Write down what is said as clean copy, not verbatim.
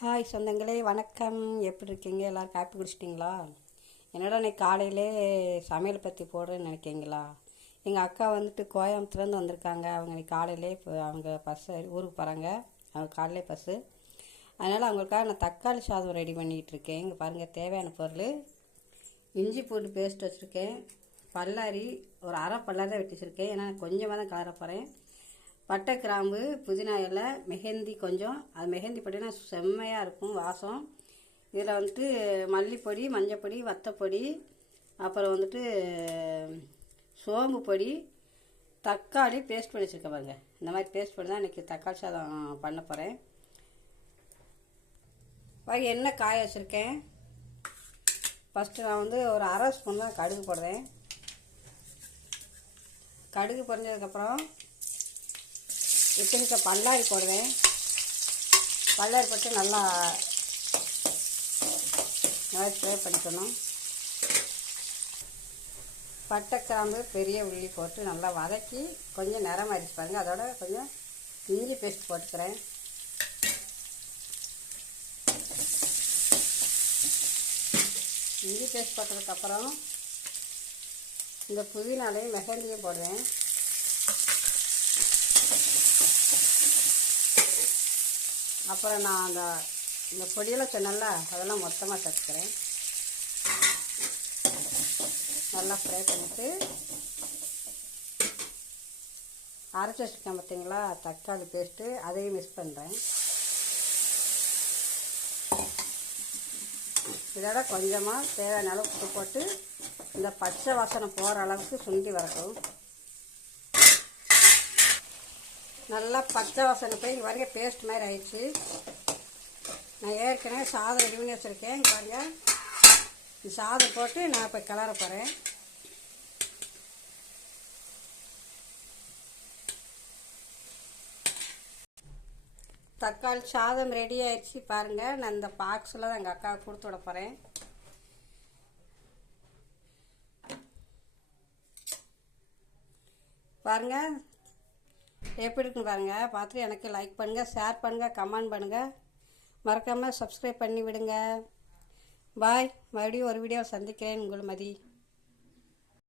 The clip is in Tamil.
ஹாய் சொந்தங்களே, வணக்கம். எப்படி இருக்கீங்க? எல்லோரும் காப்பி குடிச்சிட்டிங்களா? என்னடா இன்னைக்கு காலையிலே சமையல் பற்றி போடுறேன்னு நினைக்கிங்களா? எங்கள் அக்கா வந்துட்டு கோயம்புத்தூர்லேருந்து வந்திருக்காங்க. அவங்க இன்னைக்கு காலையிலே இப்போ அவங்க பஸ்ஸு ஊருக்கு போகிறாங்க. அவங்க காலையிலே பஸ்ஸு. அதனால் அவங்களுக்காக நான் தக்காளி சாதம் ரெடி பண்ணிகிட்ருக்கேன். இங்கே பாருங்கள், தேவையான பொருள்: இஞ்சி பூண்டு பேஸ்ட் வச்சுருக்கேன், பல்லாரி ஒரு அரை பல்லாரி தான் வெட்டி வச்சுருக்கேன், ஏன்னா கொஞ்சமாக தான் கலர போகிறேன். பட்டை, கிராம்பு, புதினா இலை, மெஹந்தி கொஞ்சம். அது மெஹந்தி பொடினா செம்மையாக இருக்கும் வாசம். இதில் வந்துட்டு மல்லிப்பொடி, மஞ்சப்பொடி, வத்தப்பொடி, அப்புறம் வந்துட்டு சோம்பு பொடி, தக்காளி பேஸ்ட் பண்ணி வச்சுருக்கேன் பாருங்க. இந்த மாதிரி பேஸ்ட் பண்ணி தான் இன்றைக்கி தக்காளி சாதம் பண்ண போகிறேன். பாருங்க, எண்ணெய் காய வச்சுருக்கேன். ஃபஸ்ட்டு நான் வந்து ஒரு அரை ஸ்பூன் தான் கடுகு போடுறேன். கடுகு பொரிஞ்சதுக்கப்புறம் வச்சுருக்க பல்லாரி போடுவேன். பல்லாரி போட்டு நல்லா ஃப்ரை பண்ணிக்கணும். பட்டை, கிராம்பு, பெரிய உள்ளி போட்டு நல்லா வதக்கி கொஞ்சம் நிறம் அரிச்சு பாருங்கள். அதோட கொஞ்சம் இஞ்சி பேஸ்ட் போட்டுக்கிறேன். இஞ்சி பேஸ்ட் போட்டதுக்கப்புறம் இந்த புதினாலையும் மெஹந்தியும் போடுவேன். அப்புறம் நான் இந்த பொடியெல்லாம் சொன்னல, அதெல்லாம் மொத்தமாக சேர்த்துக்கிறேன். நல்லா ஃப்ரை பண்ணிவிட்டு அரைச்சி வச்சுருக்கேன் பார்த்தீங்களா தக்காளி பேஸ்ட்டு, அதையும் மிக்ஸ் பண்ணுறேன். இதோட கொஞ்சமாக தேவையான அளவு உப்பு போட்டு இந்த பச்சை வாசனை போகிற அளவுக்கு சுண்டி வரட்டும். நல்லா பச்சை வாசனை போய் இங்கே பாருங்க, பேஸ்ட் மாதிரி ஆயிடுச்சு. நான் ஏற்கனவே சாதம் ரெடி பண்ணி வச்சுருக்கேன். இங்கே பாருங்க, இந்த சாதம் போட்டு நான் இப்போ கிளற போகிறேன். தக்காளி சாதம் ரெடி ஆயிடுச்சு பாருங்கள். நான் இந்த பாக்ஸில் தான் எங்கள் அக்காவுக்கு கொடுத்து விட போகிறேன். பாருங்கள் எப்படி இருக்குன்னு பாருங்கள். பார்த்துட்டு எனக்கு லைக் பண்ணுங்கள், ஷேர் பண்ணுங்கள், கமெண்ட் பண்ணுங்கள், மறக்காமல் சப்ஸ்கிரைப் பண்ணி விடுங்க. பாய். மறுபடியும் ஒரு வீடியோவில் சந்திக்கிறேன். உங்கள் மதி.